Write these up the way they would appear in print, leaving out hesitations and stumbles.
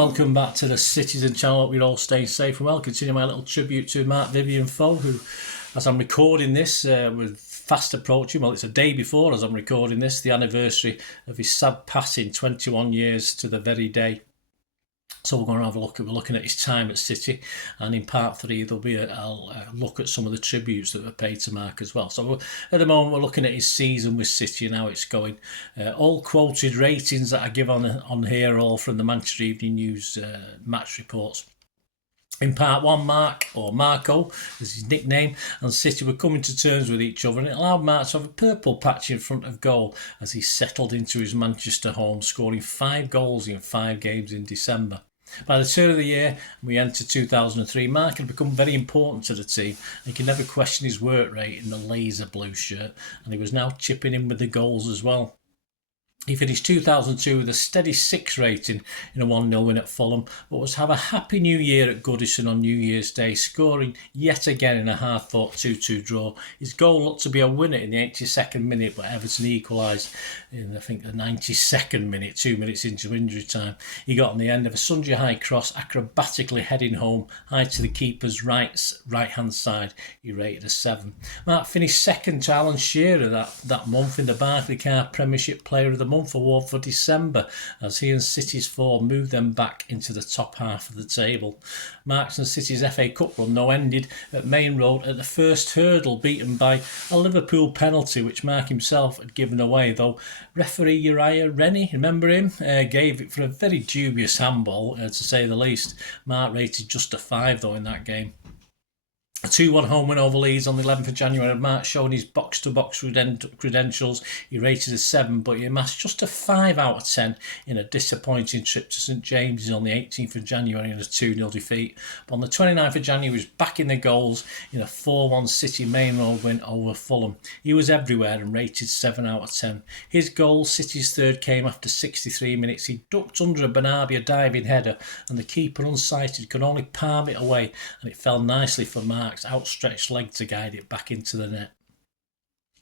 welcome back to the Citizen channel. Hope you're all staying safe and well. Continue my little tribute to Marc, Vivien, Fo, who, as I'm recording this, we're fast approaching, well, it's a day before as I'm recording this, the anniversary of his sad passing, 21 years to the very day. So we're going to have a look at, we're looking at his time at City, and in part 3 there'll be a look at some of the tributes that were paid to Marc as well. So at the moment we're looking at his season with City and how it's going. All quoted ratings that I give on here are all from the Manchester Evening News match reports. In part 1, Marc, or Marco is his nickname, and City were coming to terms with each other, and it allowed Marc to have a purple patch in front of goal as he settled into his Manchester home, scoring 5 goals in 5 games in December. By the turn of the year, we entered 2003, Marc had become very important to the team. You can never question his work rate in the laser blue shirt, and he was now chipping in with the goals as well. He finished 2002 with a steady 6 rating in a 1-0 win at Fulham, but was to have a happy new year at Goodison on New Year's Day, scoring yet again in a hard-fought 2-2 draw. His goal looked to be a winner in the 82nd minute, but Everton equalised in, I think, the 92nd minute, 2 minutes into injury time. He got on the end of a Sunday high cross, acrobatically heading home, high to the keeper's right-hand side. He rated a 7. Marc finished second to Alan Shearer that month in the Barclaycard Premiership Player of the Month award for December, as he and City's form moved them back into the top half of the table. Marc's and City's FA Cup run though ended at Main Road at the first hurdle, beaten by a Liverpool penalty which Marc himself had given away, though referee Uriah Rennie, remember him, gave it for a very dubious handball, to say the least. Marc rated just a 5 though in that game. A 2-1 home win over Leeds on the 11th of January. Marc showing his box-to-box credentials. He rated a 7, but he amassed just a 5 out of 10 in a disappointing trip to St James's on the 18th of January in a 2-0 defeat. But on the 29th of January, he was back in the goals in a 4-1 City Main Road win over Fulham. He was everywhere and rated 7 out of 10. His goal, City's third, came after 63 minutes. He ducked under a Benabia diving header, and the keeper, unsighted, could only palm it away, and it fell nicely for Marc's outstretched leg to guide it back into the net.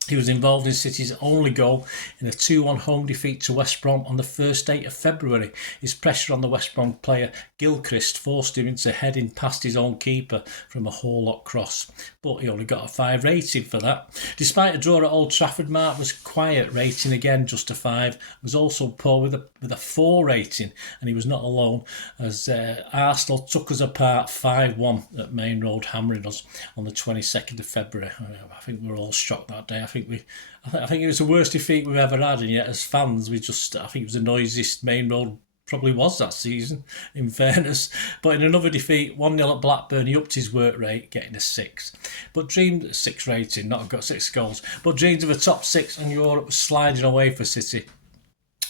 He was involved in City's only goal in a 2-1 home defeat to West Brom on the first day of February. His pressure on the West Brom player Gilchrist forced him into heading past his own keeper from a Horlock cross, but he only got a 5 rating for that. Despite a draw at Old Trafford, Marc was quiet, rating again just a 5. Was also poor with a 4 rating, and he was not alone as Arsenal took us apart 5-1 at Main Road, hammering us on the 22nd of February. I think we were all shocked that day. I think it was the worst defeat we've ever had, and yet as fans, I think it was the noisiest Main Road probably was that season, in fairness. But in another defeat, 1-0 at Blackburn, he upped his work rate, getting a 6. But dreamed 6 rating, not got 6 goals. But dreams of a top 6 in Europe was sliding away for City.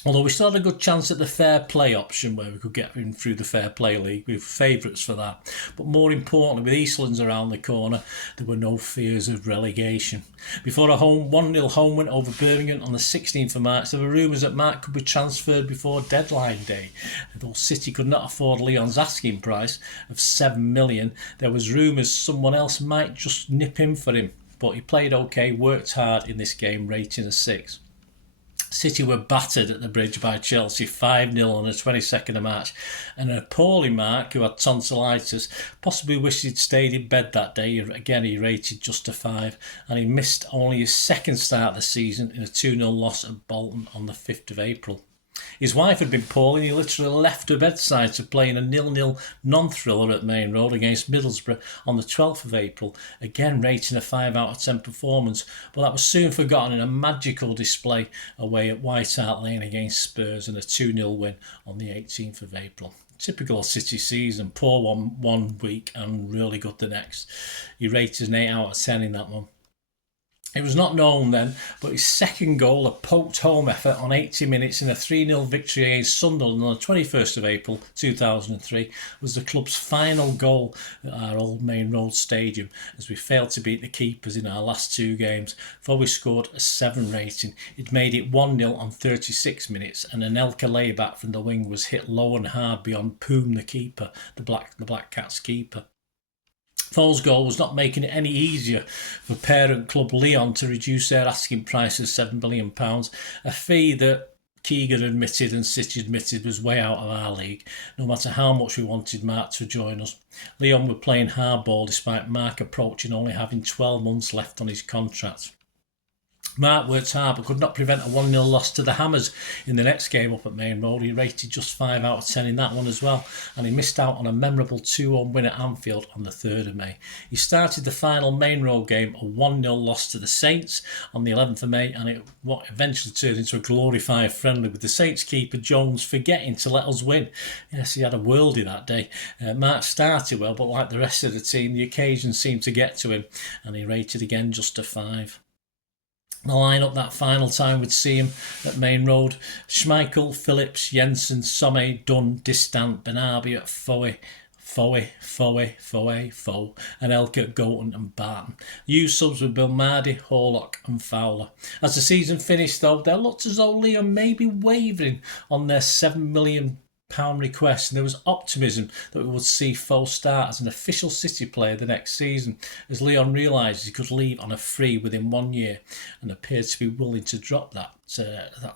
Although we still had a good chance at the fair play option where we could get in through the fair play league. We were favourites for that. But more importantly, with Eastlands around the corner, there were no fears of relegation. Before a 1-0 home win over Birmingham on the 16th of March, there were rumours that Marc could be transferred before deadline day. Though City could not afford Leon's asking price of $7 million, there was rumours someone else might just nip in for him. But he played okay, worked hard in this game, rating a 6. City were battered at the Bridge by Chelsea 5-0 on the 22nd of March, and an appalling Marc, who had tonsillitis, possibly wished he'd stayed in bed that day. Again, he rated just a 5, and he missed only his second start of the season in a 2-0 loss at Bolton on the 5th of April. His wife had been poorly, and he literally left her bedside to play in a 0-0 non-thriller at Main Road against Middlesbrough on the 12th of April, again rating a 5 out of 10 performance, but that was soon forgotten in a magical display away at White Hart Lane against Spurs and a 2-0 win on the 18th of April. Typical City season, poor one week and really good the next. He rated an 8 out of 10 in that one. It was not known then, but his second goal, a poked home effort on 80 minutes in a 3-0 victory against Sunderland on the 21st of April 2003, was the club's final goal at our old Main Road Stadium, as we failed to beat the keepers in our last 2 games. Before we scored a 7 rating, it made it 1-0 on 36 minutes, and an Elka layback from the wing was hit low and hard beyond Poom, the keeper, the Black Cats keeper. Fole's goal was not making it any easier for parent club Lyon to reduce their asking price of £7 million, a fee that Keegan admitted and City admitted was way out of our league, no matter how much we wanted Marc to join us. Leon were playing hardball despite Marc approaching only having 12 months left on his contract. Marc worked hard but could not prevent a 1-0 loss to the Hammers in the next game up at Main Road. He rated just 5 out of 10 in that one as well, and he missed out on a memorable 2-1 win at Anfield on the 3rd of May. He started the final Main Road game, a 1-0 loss to the Saints on the 11th of May, and it what eventually turned into a glorified friendly with the Saints keeper Jones forgetting to let us win. Yes, he had a worldie that day. Marc started well, but like the rest of the team, the occasion seemed to get to him, and he rated again just a 5. The line-up that final time would see him at Main Road: Schmeichel, Phillips, Jensen, Somme, Dunn, Distant, Benabi at Foe, and Elkert, Golton and Barton. The youth subs were Bilmardi, Horlock and Fowler. As the season finished though, there looked as though Leon may be wavering on their £7 million request, and there was optimism that we would see Foe start as an official City player the next season, as Leon realised he could leave on a free within 1 year and appeared to be willing to drop that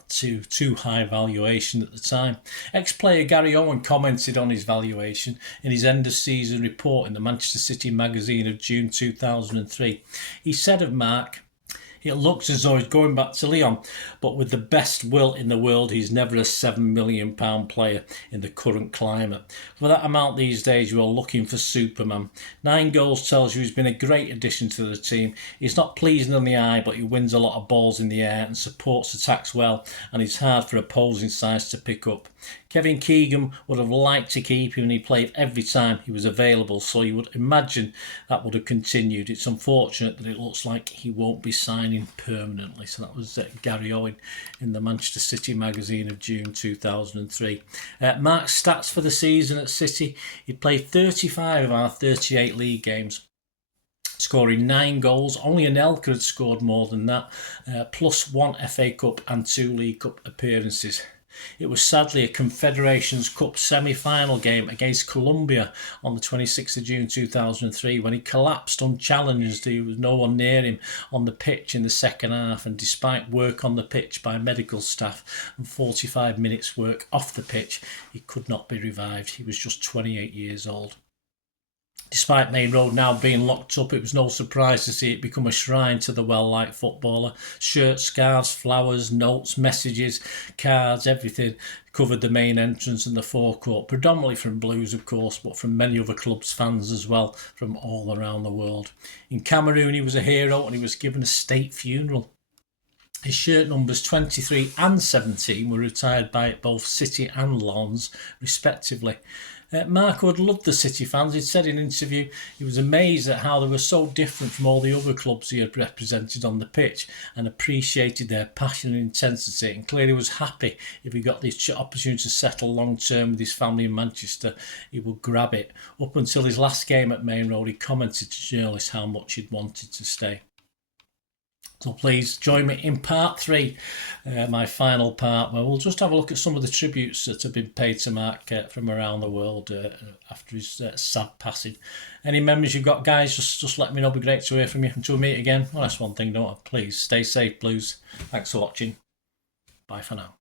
too high valuation at the time. Ex-player Gary Owen commented on his valuation in his end of season report in the Manchester City magazine of June 2003. He said of Marc, "It looks as though he's going back to Leon, but with the best will in the world, he's never a £7 million player in the current climate. For that amount these days, you are looking for Superman. 9 goals tells you he's been a great addition to the team. He's not pleasing on the eye, but he wins a lot of balls in the air and supports attacks well, and he's hard for opposing sides to pick up. Kevin Keegan would have liked to keep him, and he played every time he was available, so you would imagine that would have continued. It's unfortunate that it looks like he won't be signing permanently." So that was Gary Owen in the Manchester City magazine of June 2003. Marc's stats for the season at City: he'd played 35 of our 38 league games, scoring 9 goals. Only Anelka had scored more than that, plus 1 FA Cup and 2 League Cup appearances. It was sadly a Confederations Cup semi-final game against Colombia on the 26th of June 2003 when he collapsed unchallenged. There was no one near him on the pitch in the second half, and despite work on the pitch by medical staff and 45 minutes work off the pitch, he could not be revived. He was just 28 years old. Despite Main Road now being locked up, it was no surprise to see it become a shrine to the well-liked footballer. Shirts, scarves, flowers, notes, messages, cards, everything covered the main entrance and the forecourt, predominantly from Blues of course, but from many other clubs' fans as well from all around the world. In Cameroon he was a hero, and he was given a state funeral. His shirt numbers 23 and 17 were retired by both City and Lens, respectively. Marc had loved the City fans. He'd said in an interview he was amazed at how they were so different from all the other clubs he had represented on the pitch, and appreciated their passion and intensity, and clearly was happy if he got the opportunity to settle long term with his family in Manchester, he would grab it. Up until his last game at Main Road, he commented to journalists how much he'd wanted to stay. So please join me in part 3, my final part, where we'll just have a look at some of the tributes that have been paid to Marc from around the world after his sad passing. Any memories you've got, guys, just let me know. It'd be great to hear from you. Until we meet again, well, that's one thing, don't I? Please stay safe, Blues. Thanks for watching. Bye for now.